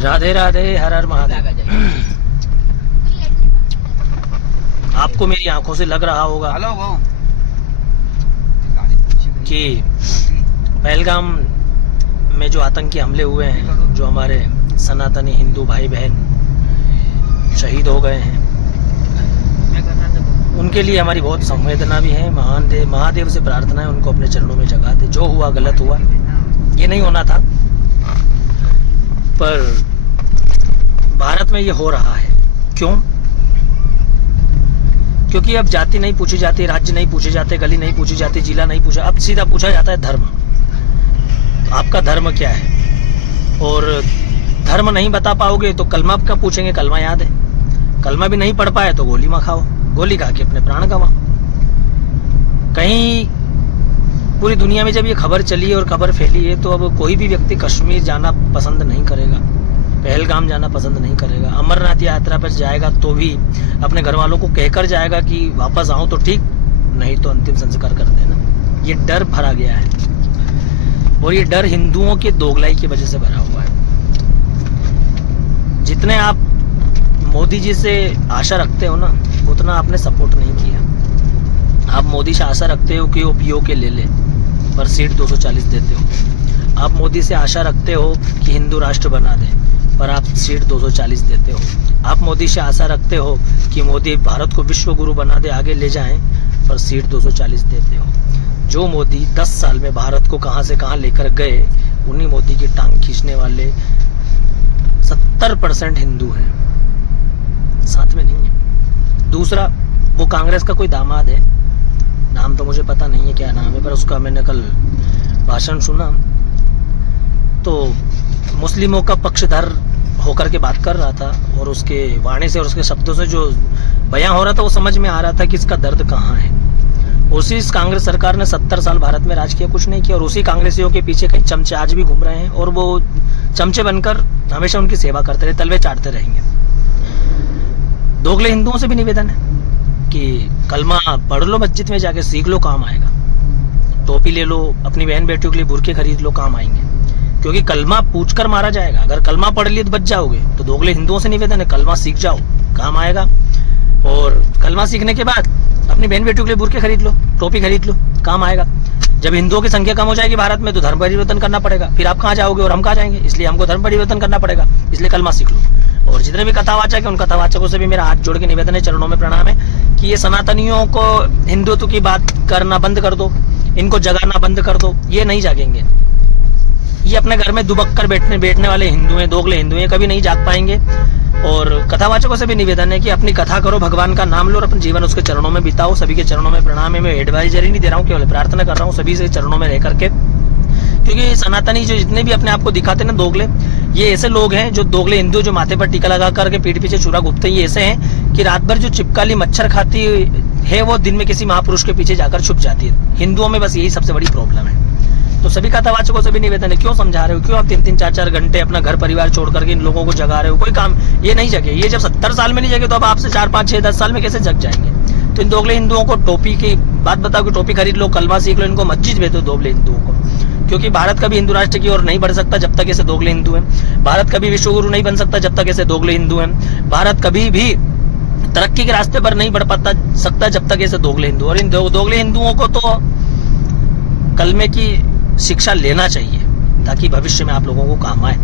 राधे राधे, हर हर महादेव। आपको मेरी आंखों से लग रहा होगा कि पहलगाम में जो आतंकी हमले हुए हैं, जो हमारे सनातनी हिंदू भाई बहन शहीद हो गए हैं, उनके लिए हमारी बहुत संवेदना भी है। महादेव से प्रार्थना है उनको अपने चरणों में जगा दे। जो हुआ गलत हुआ, ये नहीं होना था, पर भारत में ये हो रहा है। क्यों? क्योंकि अब जाति नहीं पूछी जाती, राज्य नहीं पूछे जाते, गली नहीं पूछी जाती, जिला नहीं पूछा, अब सीधा पूछा जाता है धर्म। तो आपका धर्म क्या है? और धर्म नहीं बता पाओगे तो कलमा का पूछेंगे, कलमा याद है? कलमा भी नहीं पढ़ पाए तो गोली में खाओ, गोली खा के अपने प्राण गंवाओ। कहीं पूरी दुनिया में जब ये खबर चली है और खबर फैली है, तो अब कोई भी व्यक्ति कश्मीर जाना पसंद नहीं करेगा, पहलगाम जाना पसंद नहीं करेगा। अमरनाथ यात्रा पर जाएगा तो भी अपने घर वालों को कहकर जाएगा कि वापस आओ तो ठीक, नहीं तो अंतिम संस्कार कर देना। ये डर भरा गया है, और ये डर हिंदुओं के दोगलाई की वजह से भरा हुआ है। जितने आप मोदी जी से आशा रखते हो ना, उतना आपने सपोर्ट नहीं किया। आप मोदी से आशा रखते हो कि वो पीओके ले ले, पर सीट 240 देते हो। आप मोदी से आशा रखते हो कि हिंदू राष्ट्र बना दे, पर आप सीट 240 देते हो। आप मोदी से आशा रखते हो कि मोदी भारत को विश्व गुरु बना दे, आगे ले जाएं, पर सीट 240 देते हो। जो मोदी 10 साल में भारत को कहां से कहां लेकर गए, उन्हीं मोदी की टांग खींचने वाले 70% हिंदू हैं, साथ में नहीं है। दूसरा, वो कांग्रेस का कोई दामाद है, नाम तो मुझे पता नहीं है क्या नाम है, पर उसका मैंने कल भाषण सुना, तो मुस्लिमों का पक्षधर होकर के बात कर रहा था, और उसके वाणी से और उसके शब्दों से जो बयां हो रहा था, वो समझ में आ रहा था कि इसका दर्द कहाँ है। उसी कांग्रेस सरकार ने 70 साल भारत में राज किया, कुछ नहीं किया, और उसी कांग्रेसियों के पीछे कई चमचे आज भी घूम रहे हैं, और वो चमचे बनकर हमेशा उनकी सेवा करते रहे, तलवे चाटते रहेंगे। दोगले हिंदुओं से भी निवेदन है कि कलमा पढ़ लो, मस्जिद में जाके सीख लो, काम आएगा। टोपी ले लो, अपनी बहन बेटियों के लिए बुरके खरीद लो, काम आएंगे। क्योंकि कलमा पूछकर मारा जाएगा। अगर कलमा पढ़ लिए तो बच जाओगे। तो दोगले हिंदुओं से निवेदन है, कलमा सीख जाओ, काम आएगा। और कलमा सीखने के बाद अपनी बहन बेटियों के लिए बुरके खरीद लो, टोपी खरीद लो, काम आएगा। जब हिंदुओं की संख्या कम हो जाएगी भारत में, तो धर्म परिवर्तन करना पड़ेगा। फिर आप कहाँ जाओगे और हम कहाँ जाएंगे? इसलिए हमको धर्म परिवर्तन करना पड़ेगा, इसलिए कलमा सीख लो। और जितने भी कथावाचक है, उन कथावाचकों से भी मेरा हाथ जोड़ के निवेदन है, चरणों में प्रणाम है, कि ये सनातनियों को हिंदुत्व की बात करना बंद कर दो, इनको जगाना बंद कर दो। ये नहीं जागेंगे, ये अपने घर में दुबक कर बैठने वाले हिंदू हैं, दोगले हिंदू हैं, कभी नहीं जाग पाएंगे। और कथावाचकों से भी निवेदन है कि अपनी कथा करो, भगवान का नाम लो, और अपने जीवन उसके चरणों में बिताओ। सभी के चरणों में प्रणाम है। मैं एडवाइजरी नहीं दे रहा हूँ, केवल प्रार्थना कर रहा हूँ सभी से चरणों में रह करके। क्योंकि सनातनी जो जितने भी अपने आप को दिखाते हैं ना दोगले, ये ऐसे लोग हैं, जो दोगले हिंदू जो माथे पर टीका लगा करके पीठ पीछे छुरा घुपते हैं, ये ऐसे हैं कि रात भर जो चिपकाली मच्छर खाती है, वो दिन में किसी महापुरुष के पीछे जाकर छुप जाती है। हिंदुओं में बस यही सबसे बड़ी प्रॉब्लम है। तो सभी कथावाचकों से भी निवेदन है, क्यों समझा रहे हो? क्यों आप 3-3, 4-4 घंटे अपना घर परिवार छोड़ करके इन लोगों को जगा रहे हो? कोई काम ये नहीं जगे। ये जब 70 साल में नहीं जगे, तो अब आपसे 4, 5, 6, 10 साल में कैसे जग जाएंगे? तो इन दोगले हिंदुओं को टोपी की बात बताओ कि टोपी खरीद लो, कलमा सीख लो, इनको मस्जिद भेज दो दोगले हिंदुओं को। क्योंकि भारत कभी हिंदू राष्ट्र की ओर नहीं बढ़ सकता जब तक ऐसे दोगले हिंदू हैं। भारत कभी विश्व गुरु नहीं बन सकता जब तक ऐसे दोगले हिंदू हैं। भारत कभी भी तरक्की के रास्ते पर नहीं बढ़ पाता सकता जब तक ऐसे दोगले हिंदू। और इन दोगले हिंदुओं को तो कलमे की शिक्षा लेना चाहिए, ताकि भविष्य में आप लोगों को काम आए।